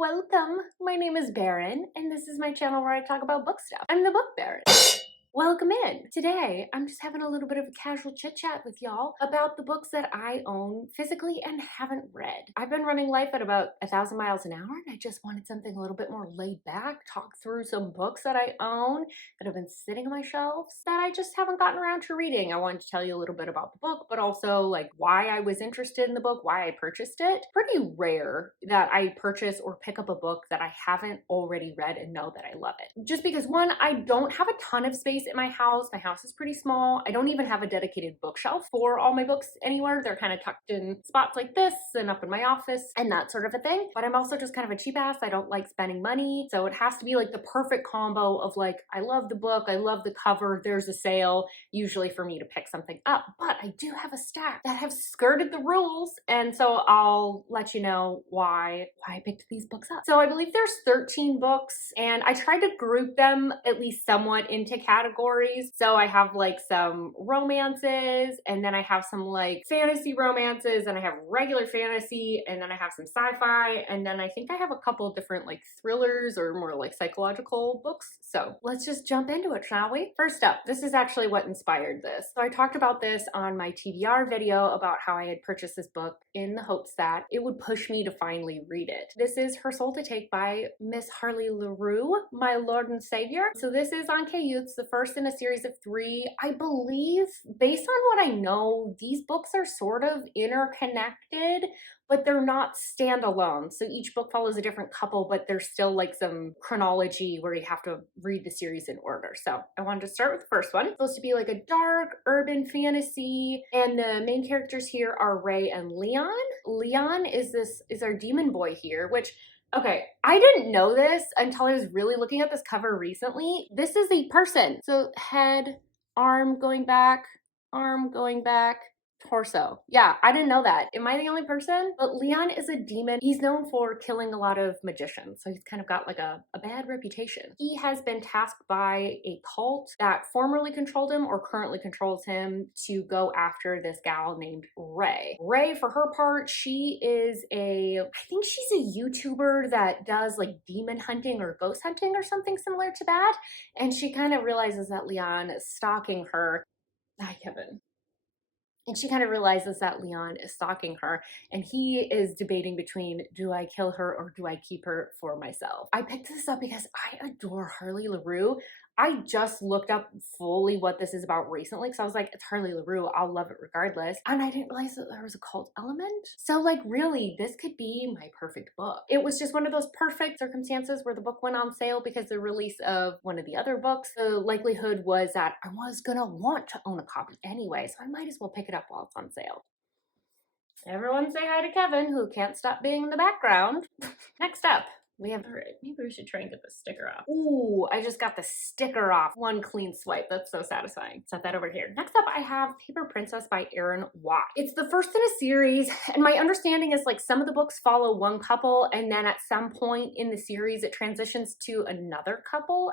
Welcome! My name is Baron, and this is my channel where I talk about book stuff. I'm the Book Baron. Welcome in! Today, I'm just having a little bit of a casual chit-chat with y'all about the books that I own physically and haven't read. I've been running life at about 1,000 miles an hour, and I just wanted something a little bit more laid back, talk through some books that I own that have been sitting on my shelves that I just haven't gotten around to reading. I wanted to tell you a little bit about the book, but also like why I was interested in the book, why I purchased it. Pretty rare that I purchase or pick up a book that I haven't already read and know that I love it. Just because one, I don't have a ton of space in my house. My house is pretty small. I don't even have a dedicated bookshelf for all my books anywhere. They're kind of tucked in spots like this and up in my office and that sort of a thing. But I'm also just kind of a cheap ass. I don't like spending money. So it has to be like the perfect combo of like, I love the book, I love the cover, there's a sale, usually for me to pick something up. But I do have a stack that have skirted the rules. And so I'll let you know why I picked these books up. So I believe there's 13 books and I tried to group them at least somewhat into categories. So I have like some romances, and then I have some like fantasy romances, and I have regular fantasy, and then I have some sci-fi, and then I think I have a couple different like thrillers or more like psychological books. So let's just jump into it, shall we? First up, this is actually what inspired this. So I talked about this on my TBR video about how I had purchased this book in the hopes that it would push me to finally read it. This is Her Soul to Take by Miss Harley Laroux, my Lord and Savior. So this is on KU. It's the first in a series of 3. I believe, based on what I know, these books are sort of interconnected, but they're not standalone. So each book follows a different couple, but there's still like some chronology where you have to read the series in order. So I wanted to start with the first one. It's supposed to be like a dark urban fantasy, and the main characters here are Ray and Leon. Leon is our demon boy here, which, okay, I didn't know this until I was really looking at this cover recently. This is a person. So head, arm going back, torso. Yeah, I didn't know that. Am I the only person? But Leon is a demon. He's known for killing a lot of magicians, so he's kind of got like a bad reputation. He has been tasked by a cult that formerly controlled him or currently controls him to go after this gal named Ray. Ray, for her part, she is I think she's a YouTuber that does like demon hunting or ghost hunting or something similar to that. And she kind of realizes that Leon is stalking her. Hi, Kevin. And she kind of realizes that Leon is stalking her, and he is debating between, do I kill her or do I keep her for myself? I picked this up because I adore Harley Laroux. I just looked up fully what this is about recently because I was like, it's Harley Laroux, I'll love it regardless. And I didn't realize that there was a cult element. So like really, this could be my perfect book. It was just one of those perfect circumstances where the book went on sale because the release of one of the other books. The likelihood was that I was gonna want to own a copy anyway, so I might as well pick it up while it's on sale. Everyone say hi to Kevin, who can't stop being in the background. Next up, we have, all right, maybe we should try and get the sticker off. Ooh, I just got the sticker off. One clean swipe. That's so satisfying. Set that over here. Next up, I have Paper Princess by Erin. It's the first in a series, and my understanding is like some of the books follow one couple, and then at some point in the series, it transitions to another couple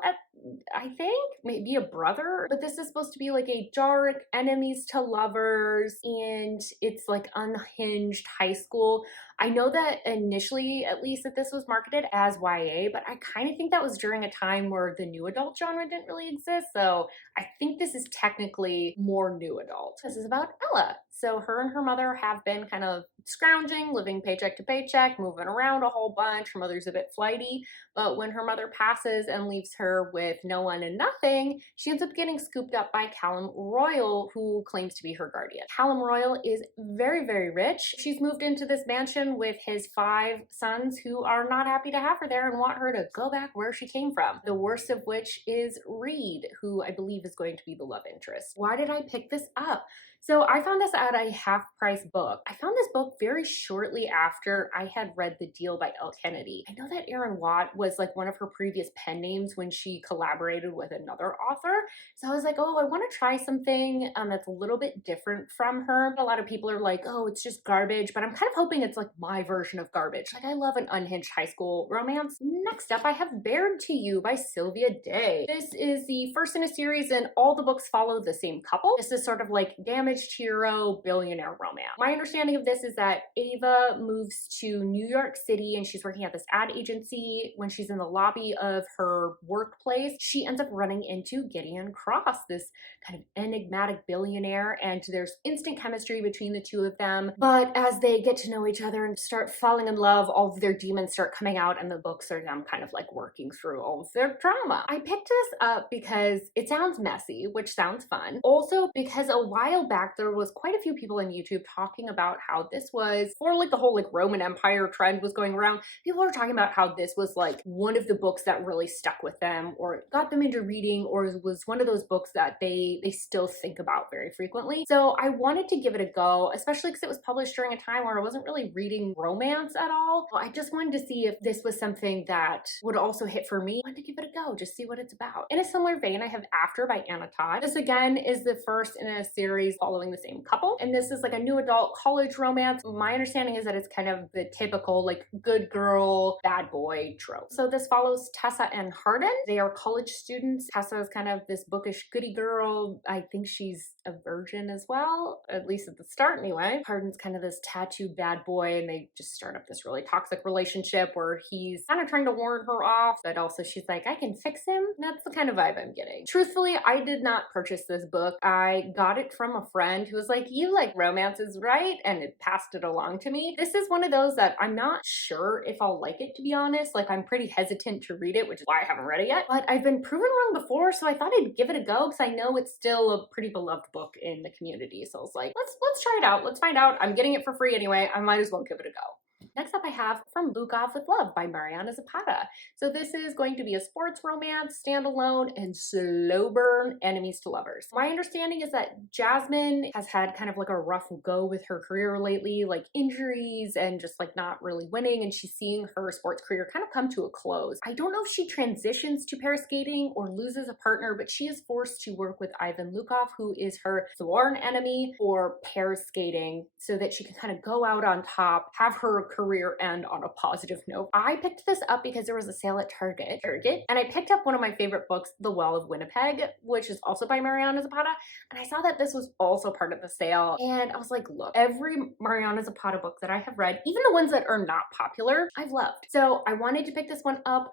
I think, maybe a brother. But this is supposed to be like a dark enemies to lovers, and it's like unhinged high school. I know that initially, at least, that this was marketed as YA, but I kind of think that was during a time where the new adult genre didn't really exist. So I think this is technically more new adult. This is about Ella. So her and her mother have been kind of scrounging, living paycheck to paycheck, moving around a whole bunch. Her mother's a bit flighty, but when her mother passes and leaves her with no one and nothing, she ends up getting scooped up by Callum Royal, who claims to be her guardian. Callum Royal is very, very rich. She's moved into this mansion with his 5 sons who are not happy to have her there and want her to go back where she came from. The worst of which is Reed, who I believe is going to be the love interest. Why did I pick this up? So I found this at a half-price book. I found this book very shortly after I had read The Deal by Elle Kennedy. I know that Erin Watt was like one of her previous pen names when she collaborated with another author. So I was like, oh, I want to try something that's a little bit different from her. A lot of people are like, oh, it's just garbage, but I'm kind of hoping it's like my version of garbage. Like I love an unhinged high school romance. Next up, I have Bared to You by Sylvia Day. This is the first in a series and all the books follow the same couple. This is sort of like damaged privileged hero billionaire romance. My understanding of this is that Ava moves to New York City and she's working at this ad agency. When she's in the lobby of her workplace, she ends up running into Gideon Cross, this kind of enigmatic billionaire, and there's instant chemistry between the two of them. But as they get to know each other and start falling in love, all of their demons start coming out, and the books are them kind of like working through all of their drama. I picked this up because it sounds messy, which sounds fun. Also because a while back there was quite a few people on YouTube talking about how this was, for like the whole like Roman Empire trend was going around, people were talking about how this was like one of the books that really stuck with them or got them into reading, or was one of those books that they still think about very frequently. So I wanted to give it a go, especially because it was published during a time where I wasn't really reading romance at all. I just wanted to see if this was something that would also hit for me. I wanted to give it a go, just see what it's about. In a similar vein, I have After by Anna Todd. This again is the first in a series following the same couple, and this is like a new adult college romance. My understanding is that it's kind of the typical like good girl, bad boy trope. So this follows Tessa and Hardin. They are college students. Tessa is kind of this bookish goody girl. I think she's a virgin as well, at least at the start anyway. Hardin's kind of this tattooed bad boy, and they just start up this really toxic relationship where he's kind of trying to warn her off, but also she's like, I can fix him. That's the kind of vibe I'm getting. Truthfully, I did not purchase this book. I got it from a friend who was like, you like romances, right? And it passed it along to me. This is one of those that I'm not sure if I'll like it, to be honest. Like, I'm pretty hesitant to read it, which is why I haven't read it yet. But I've been proven wrong before, so I thought I'd give it a go because I know it's still a pretty beloved book in the community. So I was like, let's try it out. Let's find out. I'm getting it for free anyway. I might as well give it a go. Next up I have From Lukov with Love by Mariana Zapata. So this is going to be a sports romance, standalone, and slow burn enemies to lovers. My understanding is that Jasmine has had kind of like a rough go with her career lately, like injuries and just like not really winning, and she's seeing her sports career kind of come to a close. I don't know if she transitions to pair skating or loses a partner, but she is forced to work with Ivan Lukov, who is her sworn enemy, for pair skating so that she can kind of go out on top, have her career end on a positive note. I picked this up because there was a sale at Target, and I picked up one of my favorite books, The Well of Winnipeg, which is also by Mariana Zapata, and I saw that this was also part of the sale, and I was like, look, every Mariana Zapata book that I have read, even the ones that are not popular, I've loved. So I wanted to pick this one up.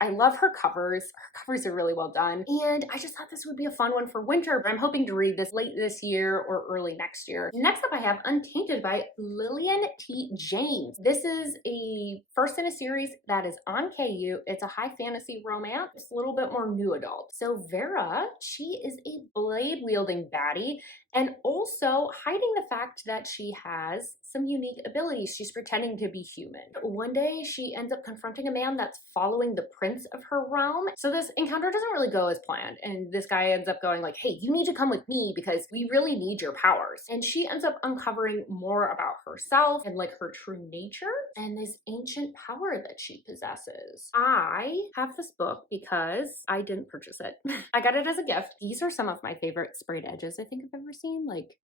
I love her covers. Her covers are really well done, and I just thought this would be a fun one for winter, but I'm hoping to read this late this year or early next year. Next up I have Untainted by Lilian T. James. This is a first in a series that is on KU. It's a high fantasy romance. It's a little bit more new adult. So Vera, she is a blade wielding baddie, and also hiding the fact that she has some unique abilities. She's pretending to be human. One day she ends up confronting a man that's following the prince of her realm. So this encounter doesn't really go as planned, and this guy ends up going like, hey, you need to come with me because we really need your powers. And she ends up uncovering more about herself and like her true nature and this ancient power that she possesses. I have this book because I didn't purchase it. I got it as a gift. These are some of my favorite sprayed edges I think I've ever seen. Like,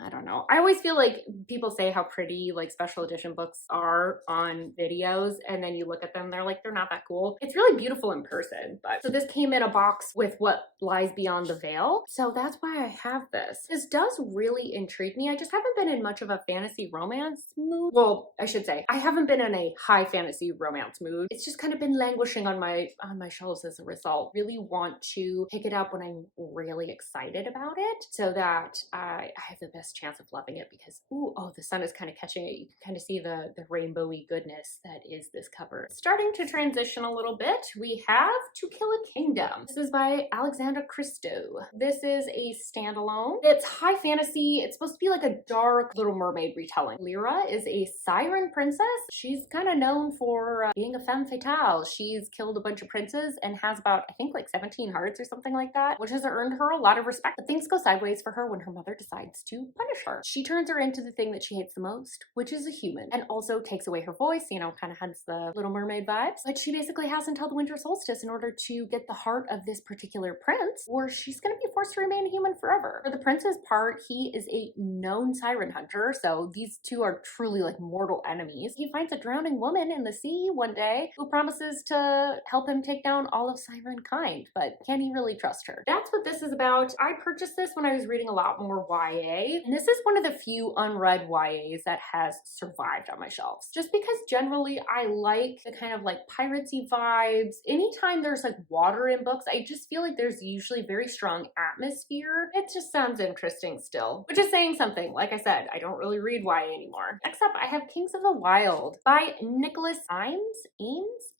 I don't know. I always feel like people say how pretty like special edition books are on videos, and then you look at them, they're like, they're not that cool. It's really beautiful in person. But so this came in a box with What Lies Beyond the Veil. So that's why I have this. This does really intrigue me. I just haven't been in much of a fantasy romance mood. Well, I should say, I haven't been in a high fantasy romance mood. It's just kind of been languishing on my shelves as a result. Really want to pick it up when I'm really excited about it so that I have the best chance of loving it because, the sun is kind of catching it. You can kind of see the rainbowy goodness that is this cover. Starting to transition a little bit, we have To Kill a Kingdom. This is by Alexandra Christo. This is a standalone. It's high fantasy. It's supposed to be like a dark Little Mermaid retelling. Lyra is a siren princess. She's kind of known for being a femme fatale. She's killed a bunch of princes and has about, I think, like 17 hearts or something like that, which has earned her a lot of respect. But things go sideways for her when her mother decides decides to punish her. She turns her into the thing that she hates the most, which is a human, and also takes away her voice, you know, kind of hence the Little Mermaid vibes. But she basically has until the winter solstice in order to get the heart of this particular prince, or she's gonna be forced to remain a human forever. For the prince's part, he is a known siren hunter, so these two are truly like mortal enemies. He finds a drowning woman in the sea one day who promises to help him take down all of siren kind, but can he really trust her? That's what this is about. I purchased this when I was reading a lot more YA, and this is one of the few unread YAs that has survived on my shelves. Just because generally I like the kind of like piratey vibes. Anytime there's like water in books, I just feel like there's usually very strong atmosphere. It just sounds interesting still, which is saying something. Like I said, I don't really read YA anymore. Next up, I have Kings of the Wyld by Nicholas Eames?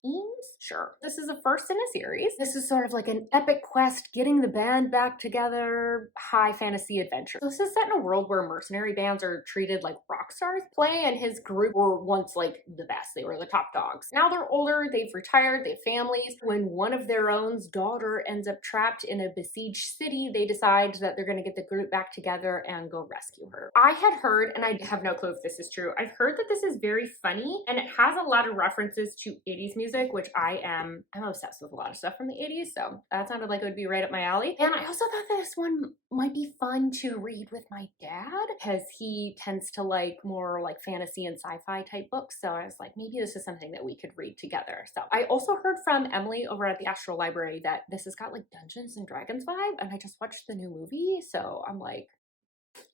Sure. This is the first in a series. This is sort of like an epic quest, getting the band back together, high fantasy adventure. So this is set in a world where mercenary bands are treated like rock stars. Play and his group were once like the best. They were the top dogs. Now they're older, they've retired, they have families. When one of their own's daughter ends up trapped in a besieged city, they decide that they're gonna get the group back together and go rescue her. I had heard, and I have no clue if this is true, I've heard that this is very funny and it has a lot of references to 80s music, which I'm obsessed with a lot of stuff from the 80s, so that sounded like it would be right up my alley. And I also thought that this one might be fun to read with my dad because he tends to like more like fantasy and sci-fi type books, so I was like, maybe this is something that we could read together. So I also heard from Emily over at the Astral Library that this has got like Dungeons and Dragons vibe, and I just watched the new movie, so I'm like,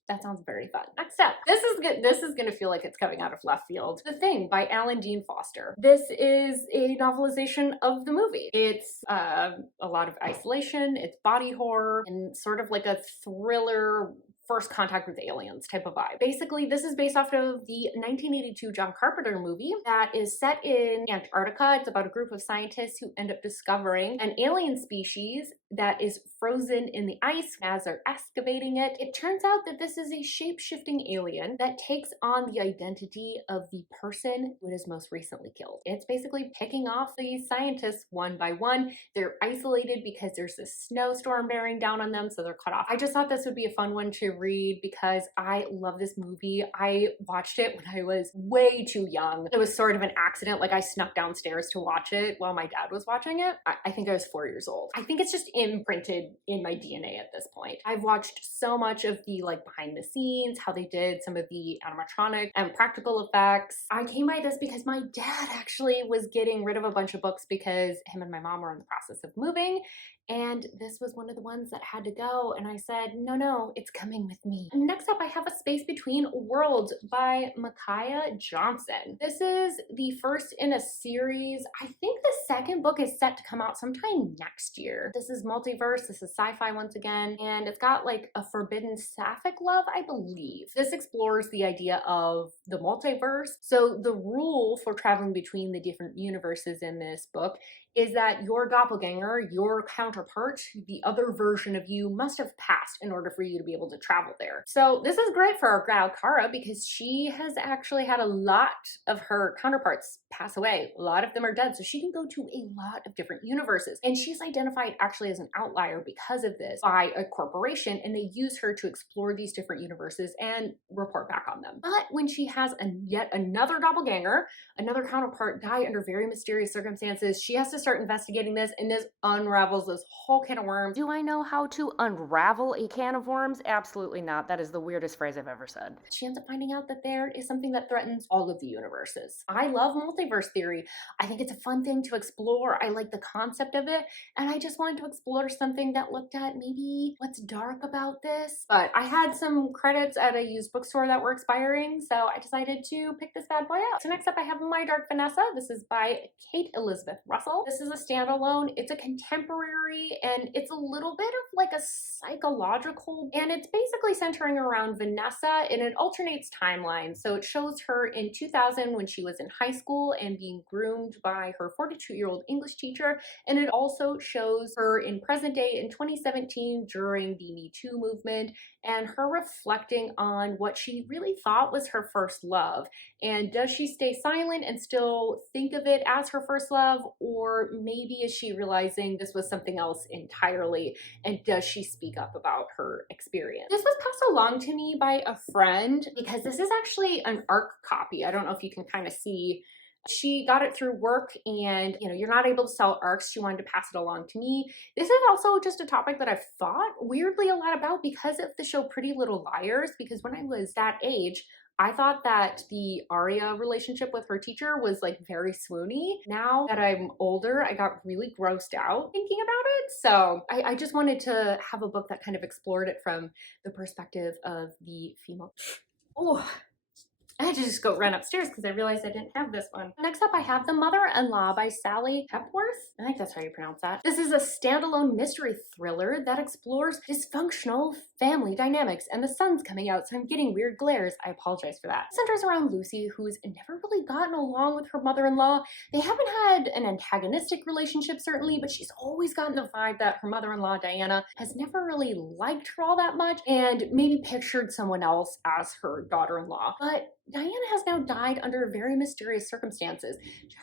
that sounds very fun. Next up, this is good. This is gonna feel like it's coming out of left field. The Thing by Alan Dean Foster. This is a novelization of the movie. It's a lot of isolation, it's body horror, and sort of like a thriller first contact with aliens type of vibe. Basically, this is based off of the 1982 John Carpenter movie that is set in Antarctica. It's about a group of scientists who end up discovering an alien species that is frozen in the ice. As they're excavating it, it turns out that this is a shape-shifting alien that takes on the identity of the person who it is most recently killed. It's basically picking off these scientists one by one. They're isolated because there's this snowstorm bearing down on them, so they're cut off. I just thought this would be a fun one to read because I love this movie. I watched it when I was way too young. It was sort of an accident. Like I snuck downstairs to watch it while my dad was watching it. I think I was 4 years old. I think it's just imprinted in my DNA at this point. I've watched so much of the like behind the scenes, how they did some of the animatronic and practical effects. I came by this because my dad actually was getting rid of a bunch of books because him and my mom were in the process of moving, and this was one of the ones that had to go, and I said, no, it's coming with me. Next up, I have A Space Between Worlds by Micaiah Johnson. This is the first in a series. I think the second book is set to come out sometime next year. This is multiverse, this is sci-fi once again, and it's got like a forbidden sapphic love, I believe. This explores the idea of the multiverse. So the rule for traveling between the different universes in this book is that your doppelganger, your counterpart, the other version of you, must have passed in order for you to be able to travel there. So this is great for our gal Kara because she has actually had a lot of her counterparts pass away. A lot of them are dead, so she can go to a lot of different universes. And she's identified actually as an outlier because of this by a corporation, and they use her to explore these different universes and report back on them. But when she has yet another doppelganger, another counterpart die under very mysterious circumstances, she has to start investigating this, and this unravels this whole can of worms. Do I know how to unravel a can of worms? Absolutely not. That is the weirdest phrase I've ever said. She ends up finding out that there is something that threatens all of the universes. I love multiverse theory. I think it's a fun thing to explore. I like the concept of it, and I just wanted to explore something that looked at maybe what's dark about this. But I had some credits at a used bookstore that were expiring, so I decided to pick this bad boy up. So next up I have My Dark Vanessa. This is by Kate Elizabeth Russell. This is a standalone. It's a contemporary, and it's a little bit of like a psychological, and it's basically centering around Vanessa, and it alternates timelines. So it shows her in 2000 when she was in high school and being groomed by her 42-year-old English teacher, and it also shows her in in present day in 2017 during the Me Too movement, and her reflecting on what she really thought was her first love. And does she stay silent and still think of it as her first love, or maybe is she realizing this was something else entirely, and does she speak up about her experience? This was passed along to me by a friend because this is actually an ARC copy. I don't know if you can kind of see. She got it through work, and you're not able to sell ARCs. She wanted to pass it along to me. This is also just a topic that I've thought weirdly a lot about because of the show Pretty Little Liars, because when I was that age, I thought that the Aria relationship with her teacher was like very swoony. Now that I'm older, I got really grossed out thinking about it. So I just wanted to have a book that kind of explored it from the perspective of the female. Oh, I had to just go run upstairs because I realized I didn't have this one. Next up, I have The Mother-in-Law by Sally Hepworth. I think that's how you pronounce that. This is a standalone mystery thriller that explores dysfunctional family dynamics, and the sun's coming out, so I'm getting weird glares. I apologize for that. It centers around Lucy, who's never really gotten along with her mother-in-law. They haven't had an antagonistic relationship, certainly, but she's always gotten the vibe that her mother-in-law, Diana, has never really liked her all that much and maybe pictured someone else as her daughter-in-law. But Diana has now died under very mysterious circumstances.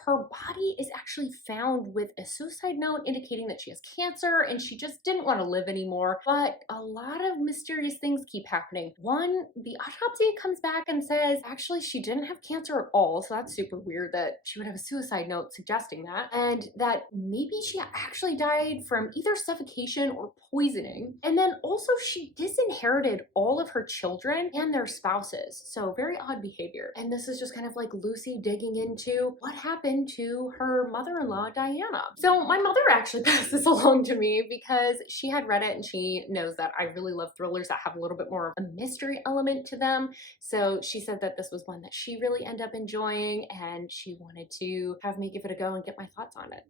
Her body is actually found with a suicide note indicating that she has cancer and she just didn't want to live anymore. But a lot of mysterious things keep happening. One, the autopsy comes back and says actually she didn't have cancer at all, so that's super weird that she would have a suicide note suggesting that, and that maybe she actually died from either suffocation or poisoning. And then also she disinherited all of her children and their spouses, so very odd behavior. And this is just kind of like Lucy digging into what happened to her mother-in-law, Diana. So my mother actually passed this along to me because she had read it and she knows that I really love thrillers that have a little bit more of a mystery element to them. So she said that this was one that she really ended up enjoying and she wanted to have me give it a go and get my thoughts on it.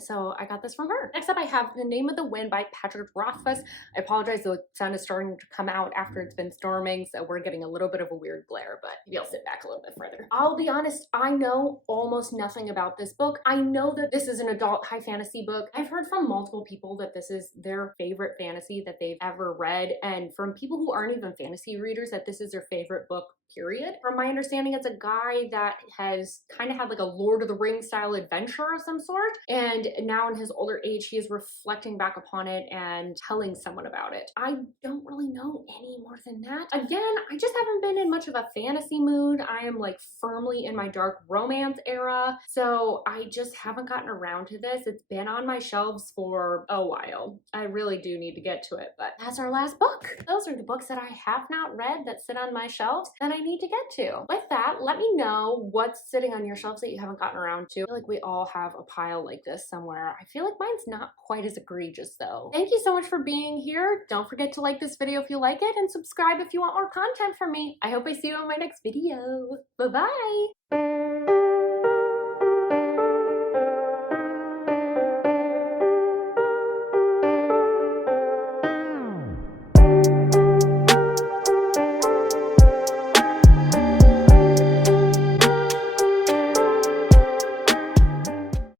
So I got this from her. Next up, I have The Name of the Wind by Patrick Rothfuss. I apologize, the sun is starting to come out after it's been storming, so we're getting a little bit of a weird glare, but maybe I'll sit back a little bit further. I'll be honest, I know almost nothing about this book. I know that this is an adult high fantasy book. I've heard from multiple people that this is their favorite fantasy that they've ever read, and from people who aren't even fantasy readers that this is their favorite book, period. From my understanding, it's a guy that has kind of had like a Lord of the Rings style adventure of some sort, and now in his older age he is reflecting back upon it and telling someone about it. I don't really know any more than that. Again, I just haven't been in much of a fantasy mood. I am like firmly in my dark romance era, so I just haven't gotten around to this. It's been on my shelves for a while. I really do need to get to it, but that's our last book. Those are the books that I have not read that sit on my shelves and I need to get to. With that, let me know what's sitting on your shelves that you haven't gotten around to. I feel like we all have a pile like this somewhere. I feel like mine's not quite as egregious though. Thank you so much for being here. Don't forget to like this video if you like it and subscribe if you want more content from me. I hope I see you in my next video. Bye-bye.